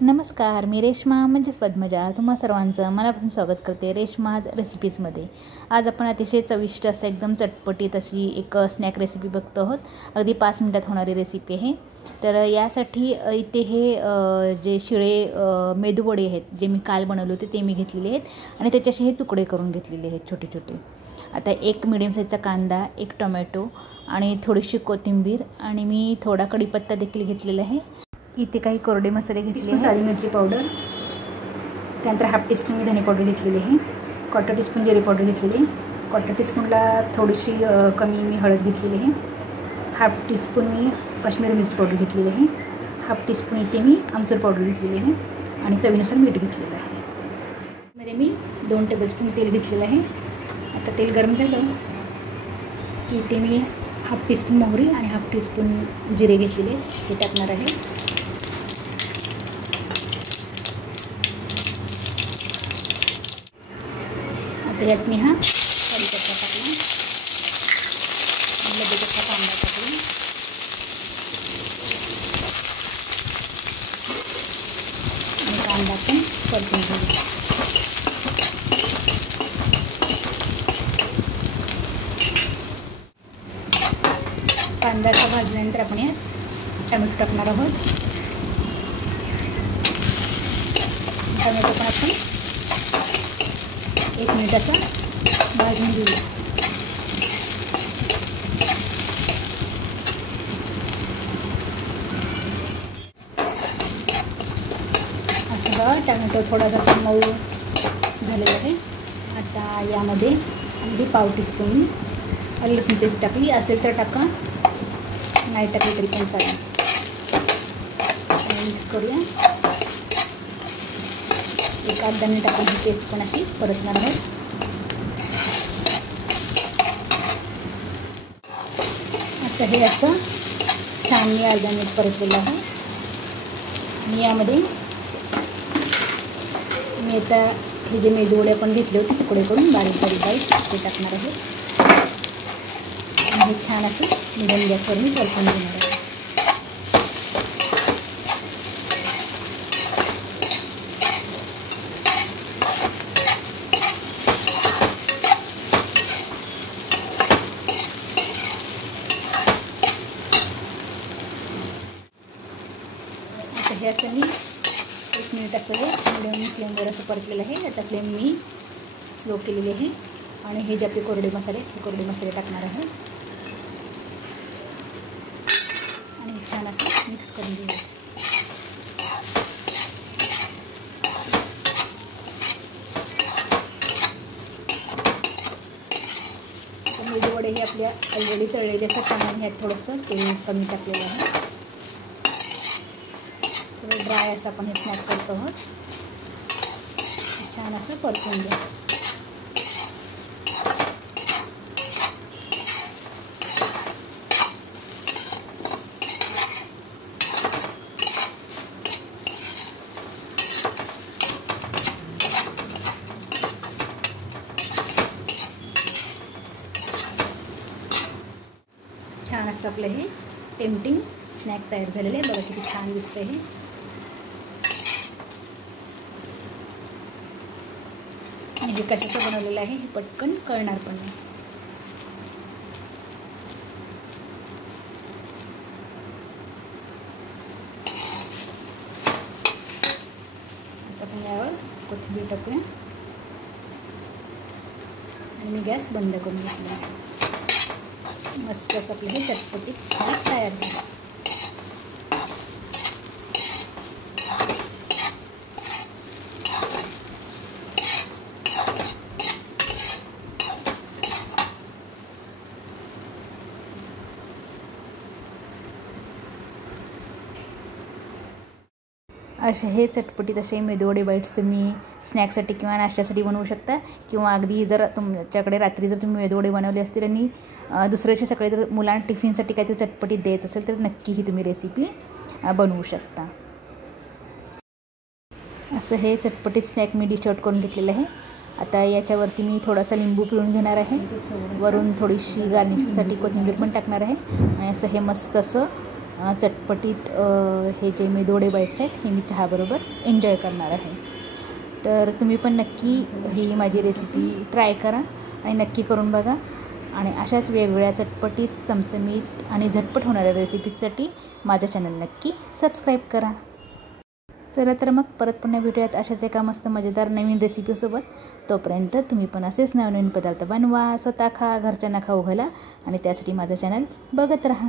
नमस्कार, मी रेश्मा म्हणजेच पद्मजा तुम्हा सर्वांचं मनापासून स्वागत करते रेश्माज रेसिपीजमध्ये। आज आपण अतिशय चविष्ट असं एकदम चटपटीत अशी एक स्नॅक रेसिपी बघतो आहोत। अगदी 5 मिनिटात होणारी रेसिपी आहे। तर यासाठी इथे हे जे शिळे मेदूवडे आहेत जे मी काल बनवले होते ते मी घेतलेले आहेत आणि त्याचे हे तुकडे करून घेतलेले आहेत छोटे छोटे। आता एक मीडियम साईजचा कांदा, एक टोमॅटो आणि थोडीशी कोथिंबीर आणि मी थोडा कढीपत्ता देखील घेतलेला आहे। इथे काही कोरडे मसाले घेतले, साधी मिरची पावडर, त्यानंतर हाफ टीस्पून मी धने पावडर घेतलेली आहे, क्वार्टर टीस्पून जिरे पावडर घेतलेली आहे, क्वार्टर टीस्पूनला थोडीशी कमी मी हळद घेतलेली आहे, हाफ टीस्पून मी काश्मीरी मिरची पावडर घेतलेली आहे, हाफ टीस्पून इथे मी आमचूर पावडर घेतलेली आहे आणि चवीनुसार मीठ घेतलेलं आहे। मध्ये मी 2 टेबलस्पून तेल घेतलेलं आहे। आता तेल गरम झालं की इथे मी हाफ टीस्पून मोहरी आणि हाफ टीस्पून जिरे घेतलेले ते टाकणार आहे। त्यात मी हा कढीपत्ता टाकला, लगेच असा कांदा टाकला आणि कांदा पण परतून घेऊ। कांदा भाजल्यानंतर आपण यात टोमॅटो टाकणार आहोत। टोमॅटो पण आपण 1 मिनिट असा भाजून घेऊया। असं बघा टोमॅटो थोडासा मऊ झालेला आहे। आता यामध्ये अगदी पाव टीस्पून आलं लसूण पेस्ट टाकली असेल तर टाका, नाही टाकली तरी पण चालेल। मिक्स करूया। एक अर्धा मिनिट आपण ही पेस्ट पण अशी परतणार आहोत। आता हे असं छान मी अर्धा मिनिट परतलेलं आहे। मी यामध्ये मी आता हे जे मेदूवडे आपण घेतले होते तुकडे करून बारीक बाईट्स ते टाकणार आहे आणि हे छान असं मिडियम गॅसवर मी परतून घेणार आहे। हे असं मी 1 मिनिट असं हे मिडियम फ्लेमवर असं परतलेलं आहे। आता फ्लेम मी स्लो केलेली आहे आणि हे जे आपले कोरडे मसाले हे कोरडे मसाले टाकणार आहे आणि हे छान असं मिक्स करून घेऊया। मेदूवडे हे आपल्या ऑलरेडी तळलेले असतात त्यामुळे ह्यात थोडंसं तेल कमी टाकलेलं आहे। ड्राय असं आपण हे स्नॅक करतो आहोत। छान असं परतून घ्या। छान असं आपलं हे टेम्पटिंग स्नॅक तयार झालेलं आहे। बघा किती छान दिसतंय हे। हे कशाचं बनवलेलं आहे हे पटकन कळणार पण नाही। आता आपण यावर कोथिंबीर टाकूया आणि मी गॅस बंद करून घेतला। मस्त असं आपलं हे चटपटीत स्नॅक तयार झालं। असे हे चटपटीत असे मेदूवडे बाईट्स तुम्ही स्नॅक्ससाठी किंवा नाश्त्यासाठी बनवू शकता किंवा अगदी जर तुमच्याकडे रात्री जर तुम्ही मेदूवडे बनवले असतील आणि दुसऱ्या दिवशी सकाळी जर मुलांना टिफिनसाठी काहीतरी चटपटीत द्यायचं असेल तर नक्की ही तुम्ही रेसिपी बनवू शकता। असं हे चटपटीत स्नॅक मी डिश आउट करून घेतलेलं आहे। आता याच्यावरती मी थोडासा लिंबू पिळून घेणार आहे, वरून थोडीशी गार्निशिंगसाठी कोथिंबीर पण टाकणार आहे आणि असं हे मस्त असं चटपटीत हे जे मेदूवडे बाईट्स आहेत हे मी चहाबरोबर एन्जॉय करणार आहे. तर तुम्ही पण नक्की ही माझी रेसिपी ट्राय करा आणि नक्की करून बघा. आणि अशाच वेगवेगळ्या चटपटीत, चमचमीत आणि झटपट होणाऱ्या रेसिपीजसाठी माझं चॅनल नक्की सबस्क्राईब करा. चला तर मग परत पुन्हा भेटूयात अशाच एका मस्त मजेदार नवीन रेसिपीसोबत. तोपर्यंत तुम्ही पण असेच नवनवीन पदार्थ बनवा, स्वतः खा, घरच्यांना खाऊ घाला आणि त्यासाठी माझं चॅनल बघत राहा.